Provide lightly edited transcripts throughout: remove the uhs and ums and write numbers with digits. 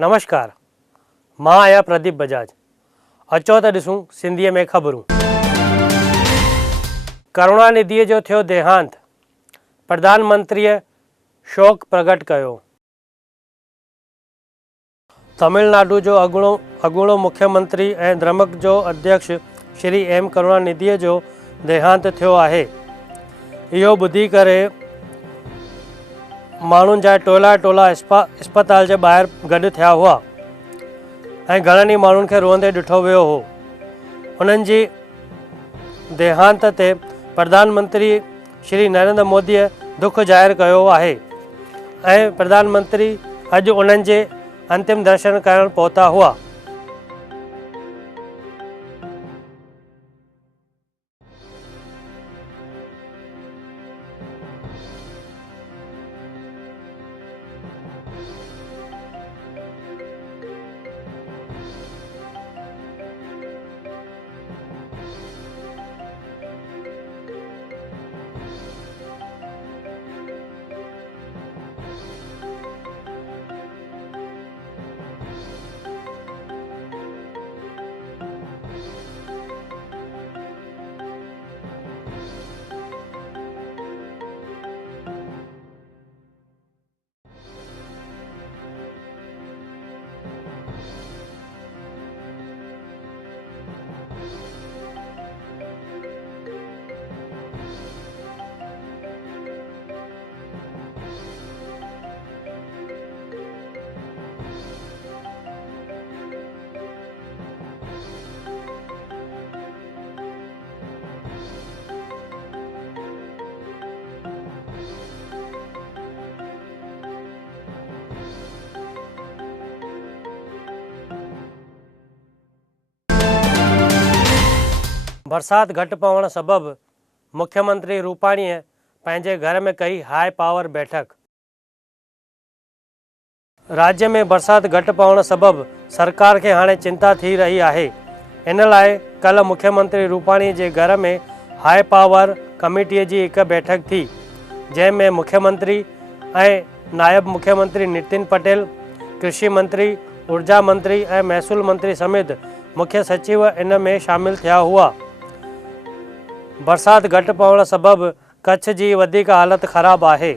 नमस्कार, मां आहियां प्रदीप बजाज। अचो त ॾिसूं सिंधीअ में ख़बरूं। करुणानिधि जो थियो देहांत, प्रधानमंत्रीअ शोक प्रकट कयो। तमिलनाडु जो अॻूणो मुख्यमंत्री ऐं द्रमक जो अध्यक्ष श्री एम करुणानिधि जो देहांत थियो आहे। इहो ॿुधी करे माण्हुनि जा टोला अस्पताल जे ॿाहिरि गॾु थिया हुआ ऐं घणनि ई माण्हुनि खे रोअंदे ॾिठो वियो हो। उन्हनि जी देहांत ते प्रधानमंत्री श्री नरेंद्र मोदीअ दुख ज़ाहिर कयो आहे ऐं प्रधानमंत्री अॼु उन्हनि जे अंतिम दर्शन करणु पहुता हुआ। बरसात घटि पवण सबबि मुख्यमंत्री रूपाणीअ पंहिंजे घर में कई हाई पावर बैठक। राज्य में बरसात घटि पवण सबबि सरकार खे हाणे चिंता थी रही आहे। इन लाइ कल्ह मुख्यमंत्री रूपाणी जे घर में हाई पावर कमेटीअ जी हिकु बैठक थी, जंहिंमें मुख्यमंत्री ऐं नायब मुख्यमंत्री नितिन पटेल, कृषि मंत्री, ऊर्जा मंत्री ऐं महसूल मंत्री समेत मुख्य सचिव इन में शामिल थिया हुआ। बरसात घटि पवण सबबि कच्छ जी वधीक हालत ख़राब आहे।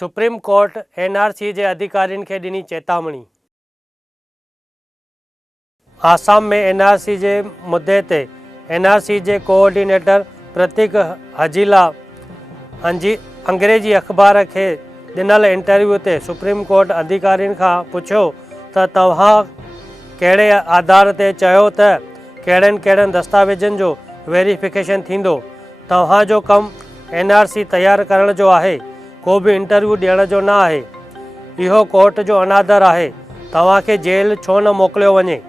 सुप्रीम कोर्ट एनआरसी जे अधिकारियुनि खे ॾिनी चेतावनी। आसाम में एनआरसी जे मुद्दे ते एनआरसी जे कोऑर्डिनेटर प्रतीक हजीला अंग्रेजी अख़बार खे ॾिनल इंटरव्यू ते सुप्रीम कोर्ट अधिकारियुनि खां पुछियो त तव्हां कहिड़े आधार ते चयो त कहिड़नि दस्तावेज़नि जो वेरिफिकेशन थींदो। तव्हांजो कमु एनआरसी तयारु करण जो आहे, को बि इंटरव्यू ॾियण जो न आहे। इहो कोर्ट जो अनादर आहे। तव्हांखे जेल छो न मोकिलियो वञे।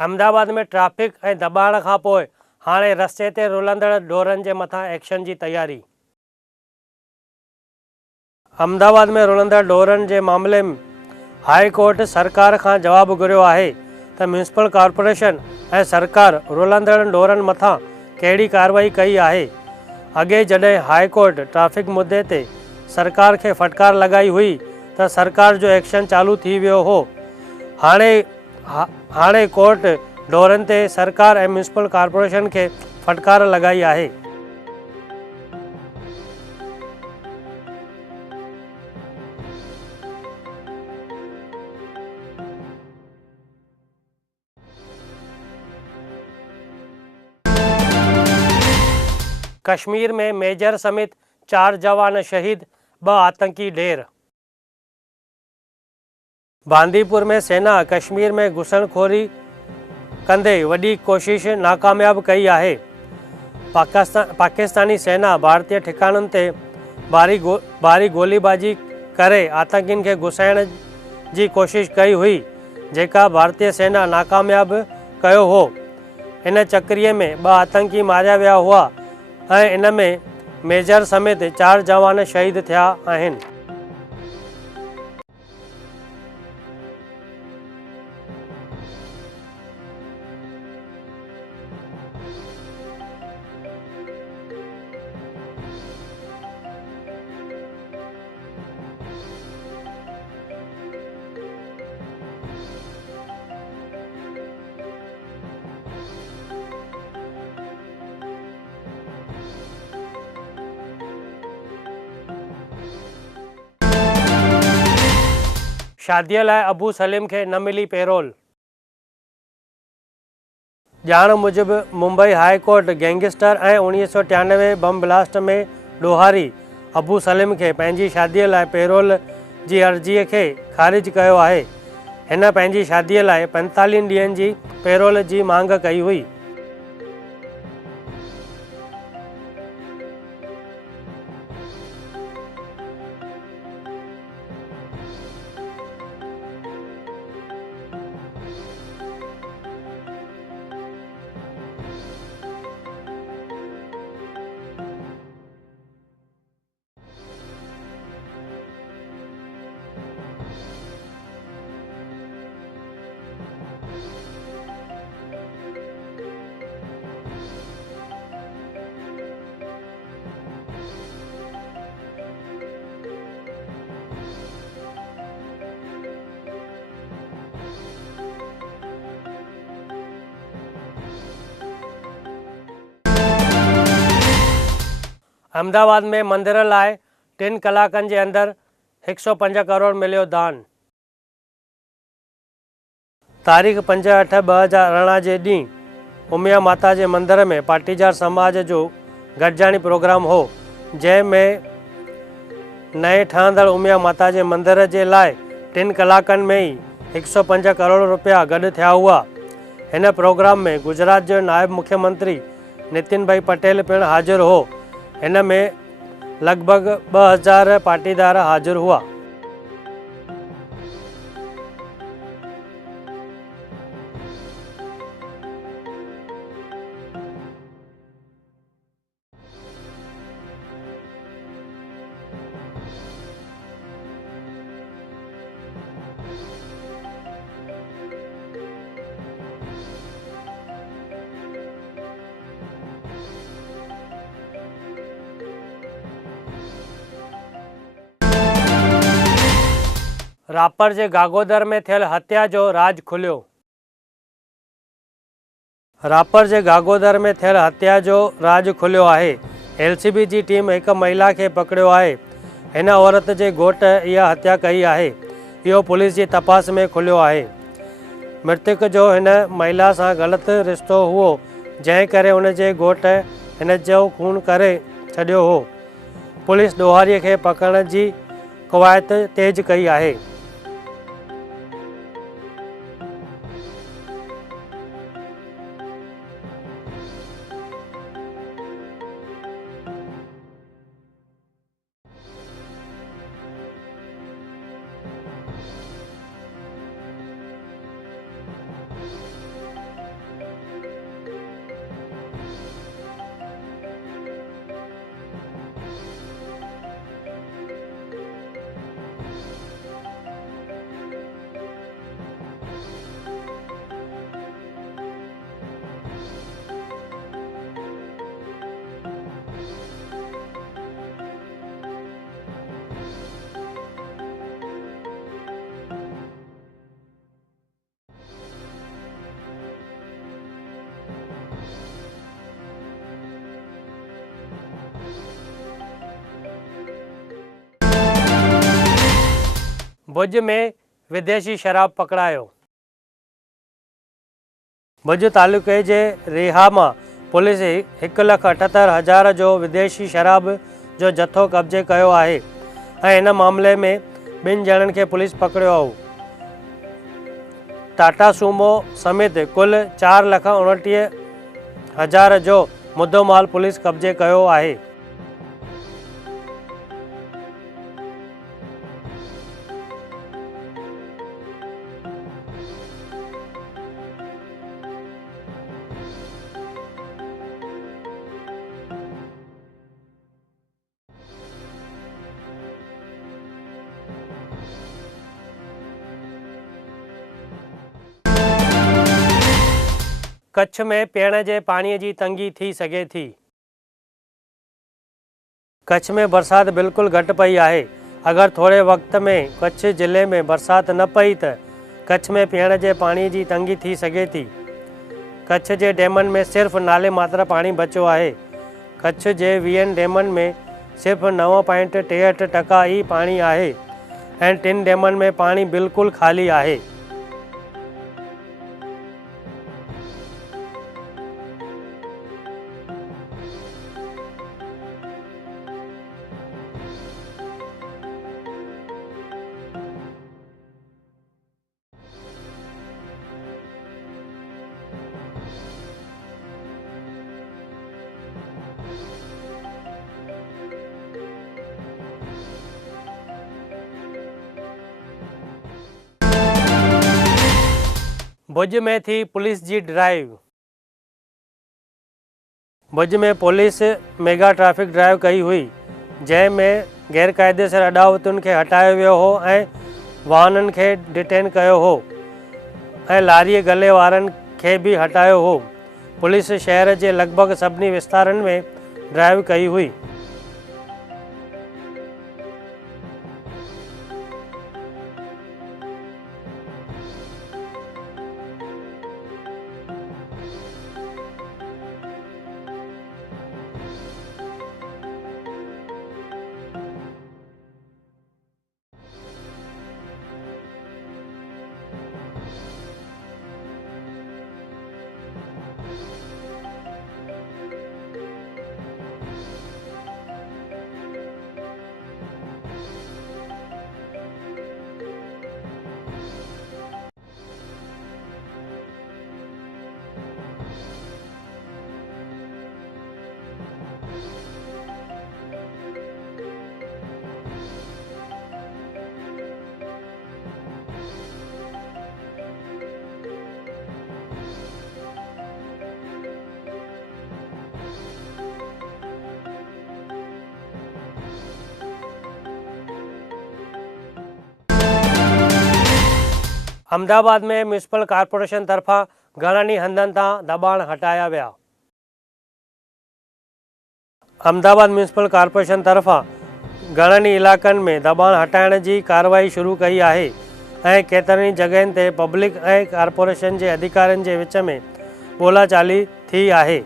अहमदाबाद में ट्रैफिक ऐं दॿाइण खां पोइ हाणे रस्ते ते रुलंदड़ ढोरनि जे मथां एक्शन जी तयारी। अहमदाबाद में रुलंदड़ ढोरनि जे मामले में हाई कोर्ट सरकार खां जवाब घुरियो आहे त म्यूनिसिपल कॉर्पोरेशन ऐं सरकार रुलंदड़ ढोरनि मथां कहिड़ी कार्रवाई कई आहे। अॻे जॾहिं हाई कोर्ट ट्रैफिक मुद्दे ते सरकार खे फटकार लॻाई हुई त सरकार जो एक्शन चालू थी वियो हो। हाणे कोर्ट ढोरनि ते सरकार ऐं म्यूनिसिपल कॉर्पोरेशन खे फटकार लॻाई आहे। कश्मीर में मेजर समेत 4 जवान शहीद, 2 आतंकी ढेर। बांदीपुर में सेना कश्मीर में घुसणखोरी कंदे वॾी कोशिश नाकामयाब कई आहे। पाकिस्तानी सेना भारतीय ठिकाणनि ते भारी गोलीबाजी करे आतंकियुनि खे घुसाइण जी कोशिश कई हुई, जेका भारतीय सेना नाकामयाब कयो हो। इन चक्रीअ में 2 आतंकी मारिया विया हुआ ऐं इन में मेजर समेत 4 जवान शहीद थिया आहिनि। शादीअ लाइ अबू सलीम खे न मिली पैरोल। ॼाण मूजिबि मुंबई हाई कोर्ट गैंगस्टर ऐं 1993 बम ब्लास्ट में ॾोहारी अबू सलीम खे पंहिंजी शादीअ लाइ पैरोल जी अर्ज़ीअ खे ख़ारिज कयो आहे। हिन पंहिंजी शादीअ लाइ 45 ॾींहंनि जी पैरोल जी मांग कई हुई। अहमदाबाद में मंदिर लाइ 3 कलाकनि जे अंदरि 105 करोड़ मिलियो दान। तारीख़ 5/8/2018 जे ॾींहुं उमिया माता जे मंदर में पाटीदार समाज जो गॾिजाणी प्रोग्राम हो, जंहिंमें नए ठहंदड़ उमिया माता जे मंदर जे लाइ 3 कलाकनि में ई 105 करोड़ रुपया गॾु थिया हुआ। हिन प्रोग्राम में गुजरात जो नायब मुख्यमंत्री नितिन भाई पटेल पिणु हाज़िर हो। हिन में लॻभॻि 2000 पाटीदार हाज़िर हुआ। रापर जे गागोदर में थियल हत्या जो राज खुलियो। रापर जे गागोदर में थियल हत्या जो राज खुलियो आहे। एलसीबी जी टीम हिकु महिला खे पकड़ियो आहे। हिन औरत जे घोट इहा हत्या कई आहे। इहो पुलिस जी तपास में खुलियो आहे। मृतक जो हिन महिला सां ग़लति रिश्तो हुओ, जंहिं करे हुन जे घोट हिन जो खून करे छॾियो हो। पुलिस ॾोहारीअ खे पकड़ण जी कवायत तेज़ कई आहे। भुज में विदेशी शराब पकड़ायो। भुज तालुके जे रेहा मां पुलिस 1,78,000 जो विदेशी शराब जो जथो कब्जे कयो आहे ऐं इन मामले में 2 ॼणनि खे पुलिस पकड़ियो हो। टाटा सूमो समेत कुल 4,29,000 जो मुद्दोमाल पुलिस कब्जे कयो आहे। कच्छ में पीअण जे पाणीअ जी तंगी थी सघे थी। कच्छ में बरसात बिल्कुल घटि पई आहे। अगर थोड़े वक्त में कच्छ जिले में बरसात न पई त कच्छ में पीअण जे पाणीअ जी तंगी थी सघे थी। कच्छ जे डैमनि में सिर्फ़ नाले मात्र पाणी बचियो आहे। कच्छ जे 20 डैमनि में सिर्फ़ 9.63% ई पाणी आहे ऐं 3 डैमनि में पाणी बिल्कुल ख़ाली आहे। भुज में थी पुलिस जी ड्राइव। भुज में पुलिस मेगा ट्रैफिक ड्राइव कई हुई, जंहिंमें गैरकायदेसर अॾावतुनि खे हटायो वियो हो ऐं वाहननि खे डिटेन कयो हो ऐं लारीअ गले वारनि खे बि हटायो हो। पुलिस शहर जे लॻभॻि सभिनी विस्तारनि में ड्राइव कई हुई। अहमदाबाद में म्यूनिसिपल कॉर्पोरेशन तरफां घणनि ई हंधनि तां दॿाण हटाया विया। अहमदाबाद म्यूनिसिपल कॉर्पोरेशन तरफां घणनि ई इलाक़नि में दॿाण हटाइण जी कार्रवाई शुरू कई आहे ऐं केतिरनि ई जॻहियुनि ते पब्लिक ऐं कॉर्पोरेशन जे अधिकारियुनि जे विच में ॿोलाचाली थी आहे।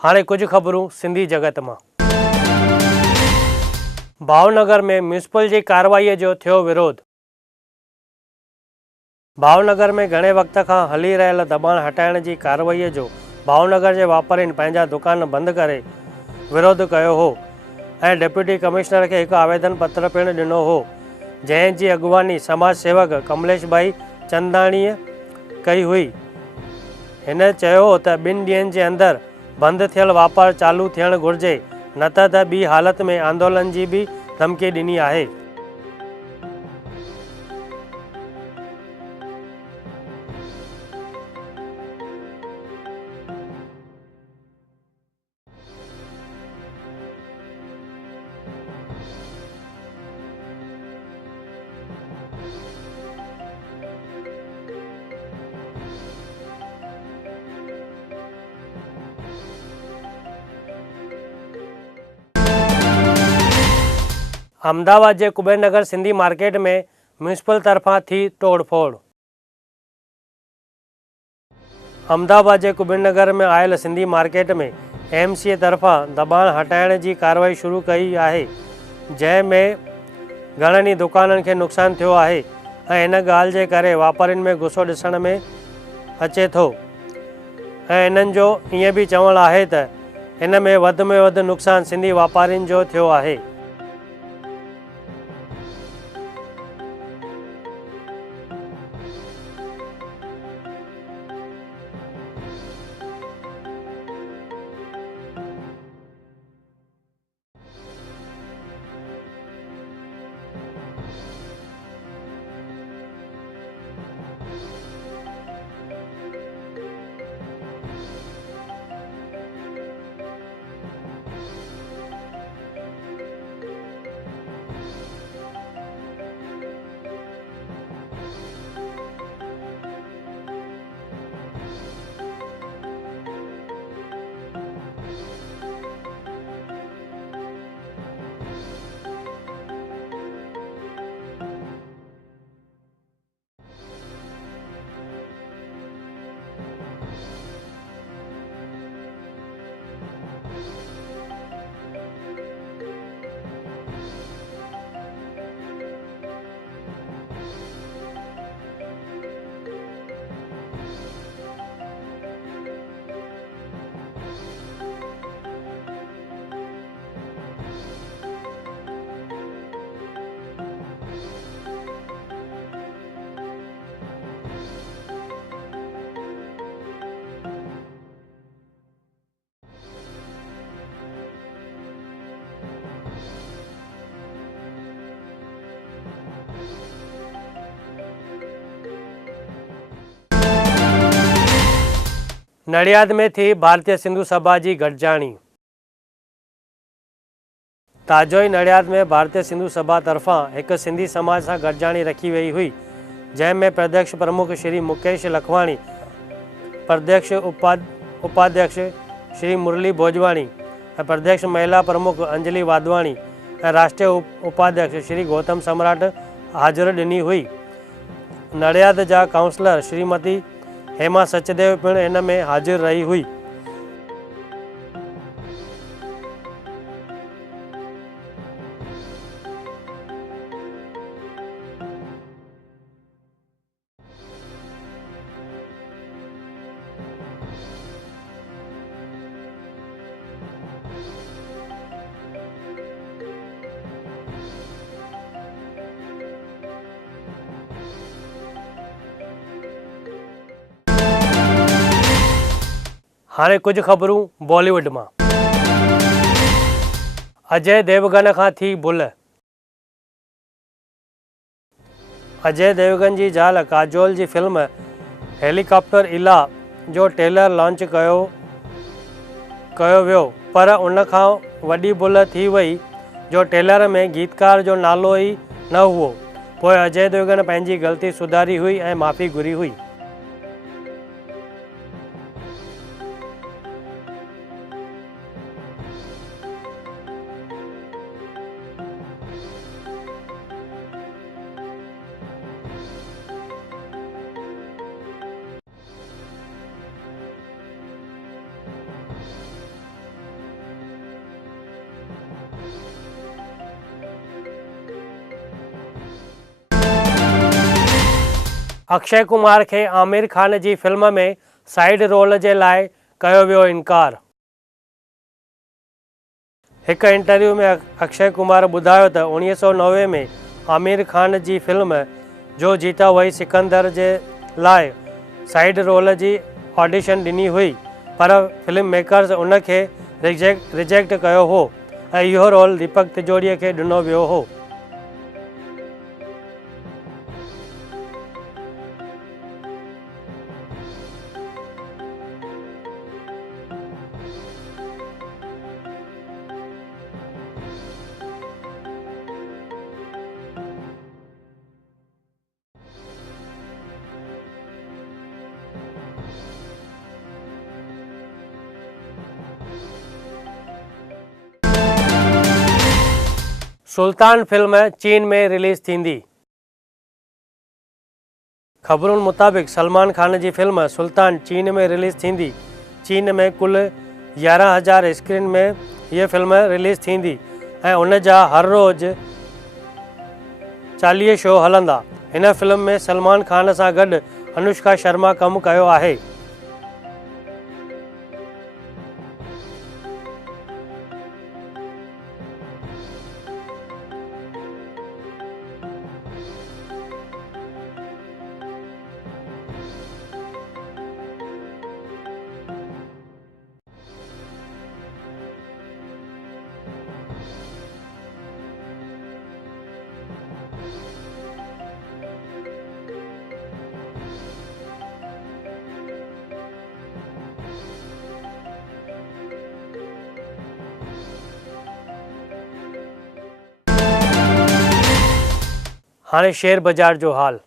हाणे कुछ ख़बरूं सिंधी जगत मां। भावनगर में म्यूनिसिपल जी कार्रवाईअ जो थियो विरोध। भावनगर में घणे वक्त खां हली रहियल दबाण हटाइण जी कार्रवाईअ जो भावनगर जे वापारीनि पंहिंजा दुकान बंदि करे विरोध कयो हो ऐं डिप्यूटी कमिश्नर खे हिकु आवेदन पत्र पिणु ॾिनो हो, जंहिं जी अॻुवानी समाज सेवक कमलेश भाई चंदाणीअ कई हुई। हिन चयो त 2 ॾींहंनि जे अंदरि बंदि थियल वापार चालू थियणु घुरिजे, न त ॿी हालत में आंदोलन जी बि धमकी ॾिनी आहे। अहमदाबाद के कुबेरनगर सिंधी मार्केट में म्यूनिसिपल तरफा थी तोड़फोड़। अहमदाबाद के कुबेरनगर में आयल सिंधी मार्केट में एमसीए तरफा दबाण हटाइण की कार्रवाई शुरू कई है, जैमें घणनि ई दुकाननि खे नुक़सान थियो आहे ऐं इन ॻाल्हि जे करे वापारियुनि में गुस्सो ॾिसण में अचे थो ऐं इन्हनि जो ईअं बि चवणु आहे त इन में वधि नुक़सान सिंधी वापारियुनि जो थियो आहे। नडियाद में थी भारतीय सिंधु सभा की गॾिजाणी। ताजोई नडियाद में भारतीय सिंधु सभा तरफा एक सिंधी समाज से गॾिजाणी रखी वही हुई, जैमें प्रदेश प्रमुख श्री मुकेश लखवाणी, प्रदेश उपाध्यक्ष श्री मुरली भोजवाणी, प्रदेश महिला प्रमुख अंजलि वाधवाणी और राष्ट्रीय उपाध्यक्ष श्री गौतम सम्राट हाजिर ॾिनी हुई। नडियाद जा काउंसलर श्रीमती हेमा सचदेव पिण इन में हाजिर रही हुई। हाणे कुछ खबरूं बॉलीवुड में। अजय देवगन खां थी भुल। अजय देवगन जी ज़ाल काजोल जी फिल्म हेलीकॉप्टर इला जो ट्रेलर लॉन्च कयो वियो, पर उन खां वॾी भुल थी वई जो ट्रेलर में गीतकार जो नालो ही न हुओ। पोइ अजय देवगन पंहिंजी ग़लती सुधारी हुई ऐं माफ़ी घुरी हुई। अक्षय कुमार के आमिर खान जी फिल्म में साइड रोल जे लाइ कयो वियो इनकार। एक इंटरव्यू में अक्षय कुमार ॿुधायो त 1990 में आमिर खान जी फिल्म जो जीता वही सिकंदर जे लाइ साइड रोल जी ऑडिशन ॾिनी हुई, पर फिल्म मेकर्स उन खे रिजेक्ट कयो हो ऐं इहो रोल दीपक तिजोरीअ खे ॾिनो वियो हो। सुल्तान फिल्म चीन में रिलीज़ थींदी। ख़बरुनि मुताबिक़ सलमान खान जी फिल्म सुल्तान चीन में रिलीज़ थींदी। चीन में कुल 11,000 स्क्रीन में हीअ फिल्म रिलीज़ थींदी ऐं उन जा हर रोज़ 40 शो हलंदा। हिन फिल्म में सलमान खान सां गॾु अनुष्का शर्मा कमु कयो आहे। हाणे शेयर बाज़ार जो हाल।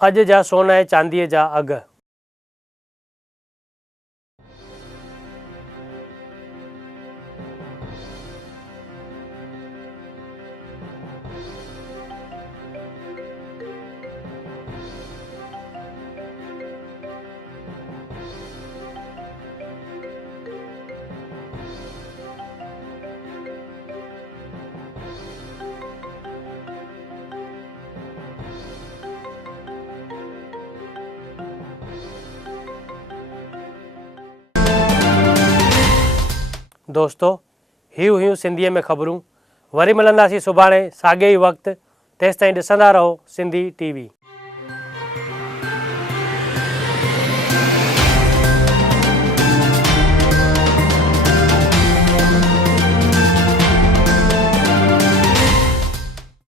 अॼु जा सोना ऐं चांदीअ जा अघ। दोस्तों, ही हुयूं सिंधीअ में ख़बरूं। वरी मिलंदासीं सुभाणे साॻिए ई वक़्तु। तेसिताईं ॾिसंदा रहो सिंधी TV।